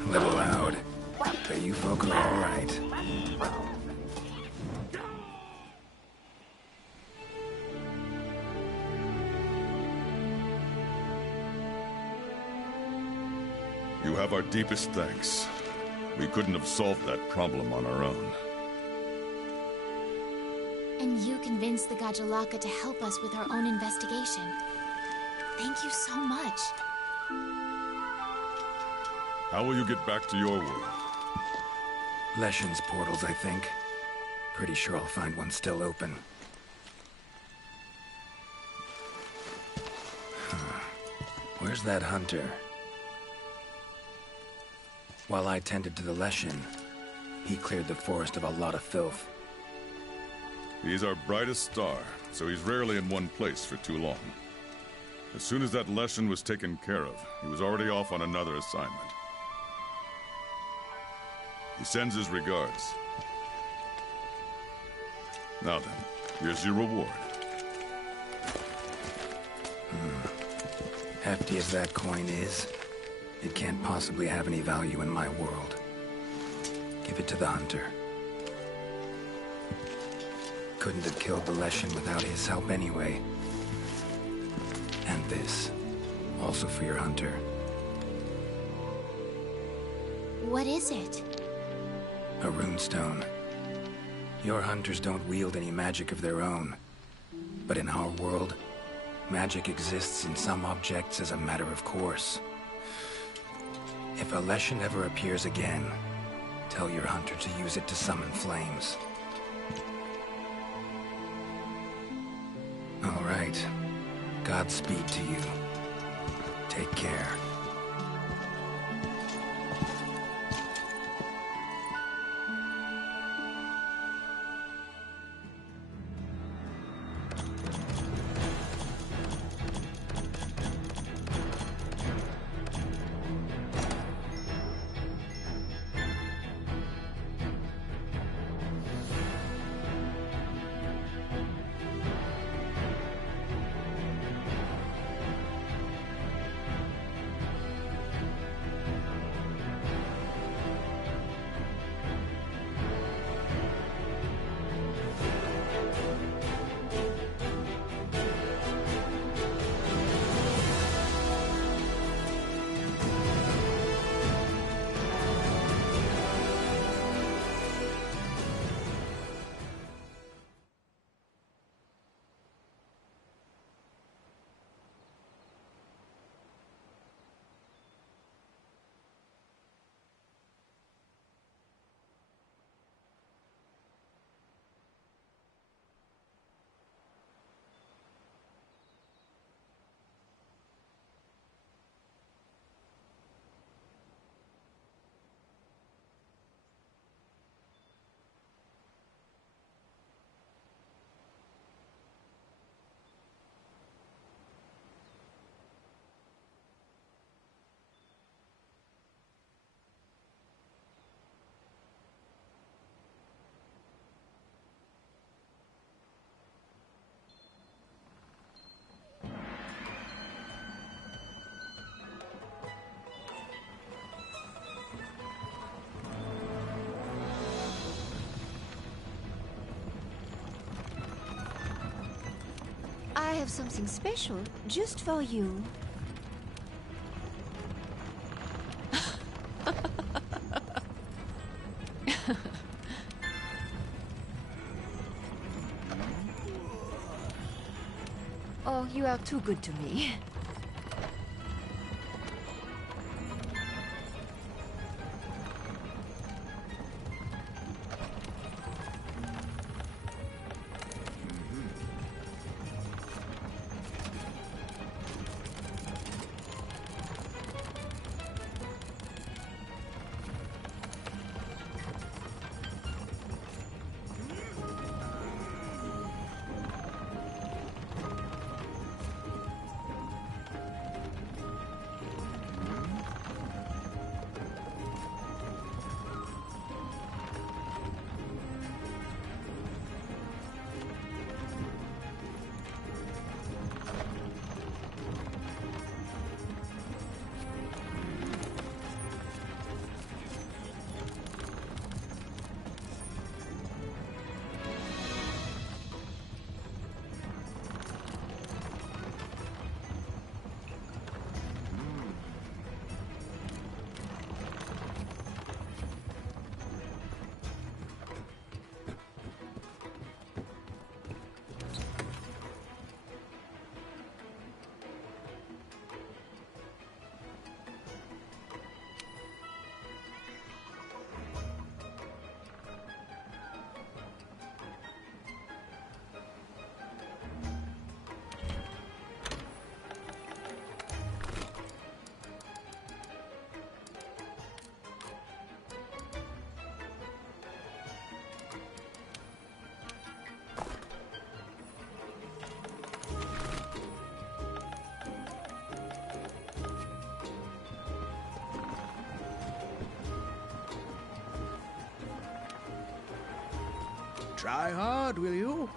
little loud, but you folk are all right. You have our deepest thanks. We couldn't have solved that problem on our own. And you convinced the Gajalaka to help us with our own investigation. Thank you so much. How will you get back to your world? Leshen's portals, I think. Pretty sure I'll find one still open. Where's that hunter? While I tended to the Leshen, he cleared the forest of a lot of filth. He's our brightest star, so he's rarely in one place for too long. As soon as that Leshen was taken care of, he was already off on another assignment. He sends his regards. Now then, here's your reward. Hefty as that coin is, it can't possibly have any value in my world. Give it to the hunter. couldn't have killed the Leshen without his help anyway. And this, also for your hunter. What is it? A runestone. Your hunters don't wield any magic of their own. But in our world, magic exists in some objects as a matter of course. If a Leshen ever appears again, tell your hunter to use it to summon flames. All right. Godspeed to you. Take care. I have something special just for you. Oh, you are too good to me. Try hard, will you?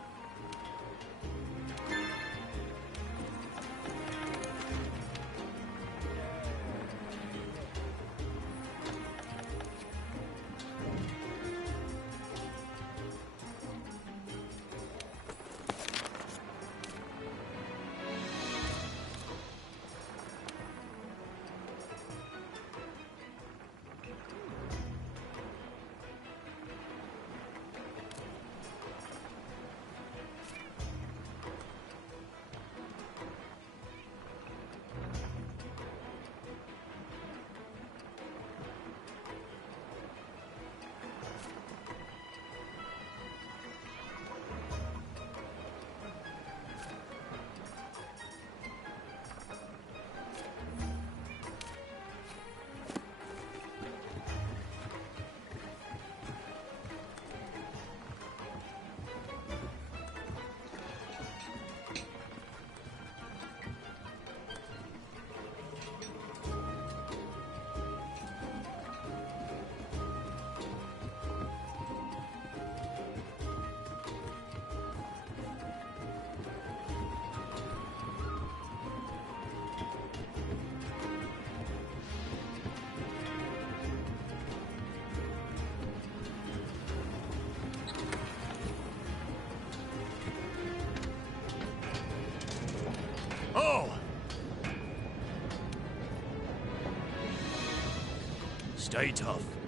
Stay tough.